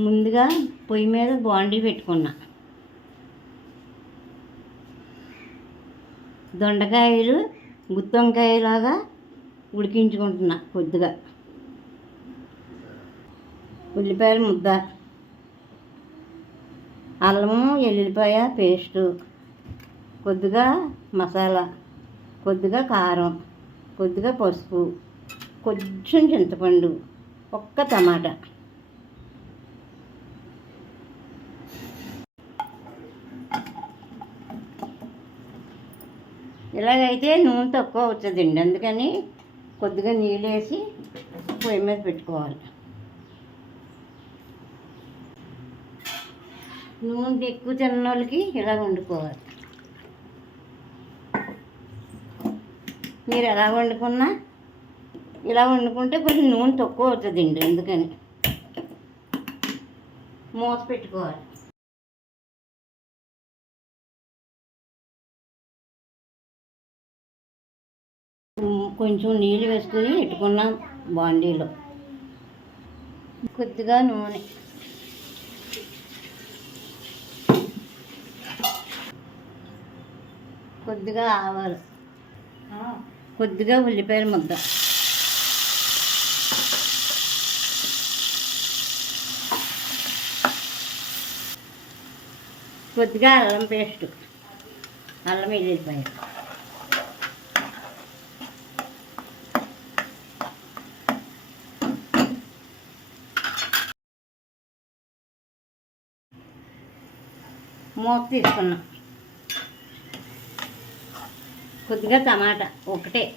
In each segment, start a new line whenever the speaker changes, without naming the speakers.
ముందుగా పొయ్యి మీద బాండీ పెట్టుకున్నా. దొండకాయలు గుత్తొంకాయలాగా ఉడికించుకుంటున్నా కొద్దిగా. ఉల్లిపాయల ముద్ద. అల్లము ఎల్లుల్లిపాయ పేస్టు. కొద్దిగా మసాలా. కొద్దిగా కారం. కొద్దిగా పసుపు. కొంచెం చింతపండు. ఒక్క టమాటా. ఇలాగైతే నూనె తక్కువ అవుతుందండి అందుకని కొద్దిగా నీళ్ళు వేసి పొయ్యి మీద పెట్టుకోవాలి. నూనె ఎక్కువ తిన్న వాళ్ళకి ఇలా వండుకోవాలి. మీరు ఎలా వండుకున్నా ఇలా వండుకుంటే కొంచెం నూనె తక్కువ అవుతుందండి అందుకని. మూత పెట్టుకోవాలి. కొంచెం నీళ్ళు వేసుకుని పెట్టుకున్నాం బాండీలో. కొద్దిగా నూనె. కొద్దిగా ఆవాలు. కొద్దిగా ఉల్లిపాయల ముద్ద. కొద్దిగా అల్లం పేస్ట్. అల్లం వెల్లుల్లిపాయ మూత తీసుకున్నాం. కొద్దిగా టమాటా ఒకటే.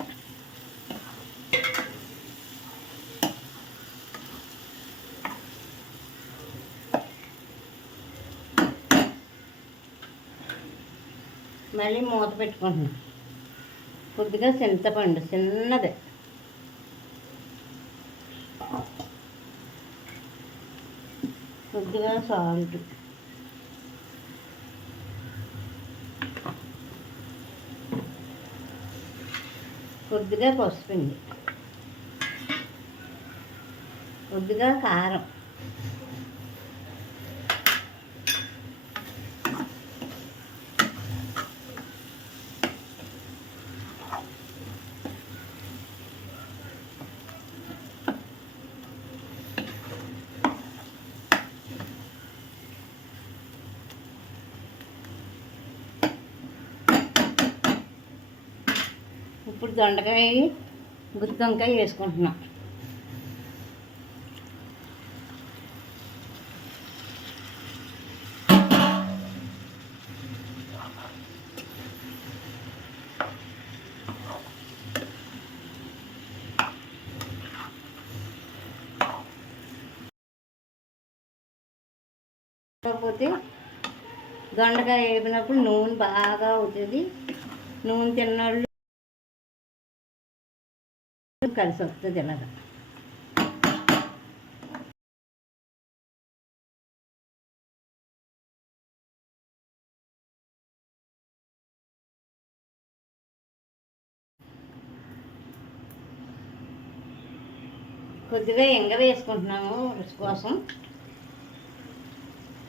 మళ్ళీ మూత పెట్టుకుంటున్నాం. కొద్దిగా చింతపండు చిన్నది. కొద్దిగా సాల్ట్. కొద్దిగా పసుపుంది కొద్దిగా కారం. ఇప్పుడు దొండకాయ గుత్తి వంకాయ వేసుకుంటున్నాం. కాకపోతే దొండకాయ వేపినప్పుడు నూనె బాగా అవుతుంది. నూనె తిన్నోళ్ళు కలిసి. వస్తుంది ఇలాగ కొద్దిగా ఎంగ వేసుకుంటున్నాము రుచి కోసం.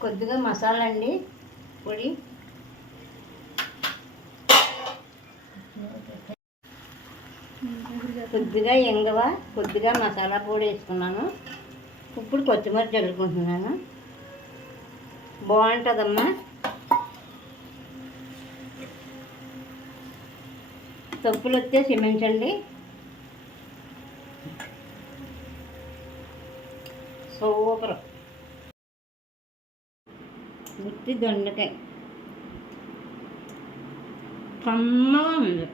కొద్దిగా మసాలా అండి పొడి. కొద్దిగా ఎంగవ కొద్దిగా మసాలా పొడి వేసుకున్నాను. ఇప్పుడు కొత్తిమీర చల్లుకుంటున్నాను. బాగుంటుందమ్మా. తప్పులు వస్తే క్షమించండి. సూపర్. గుత్తి దొండకాయ. కమ్మ ఉంది.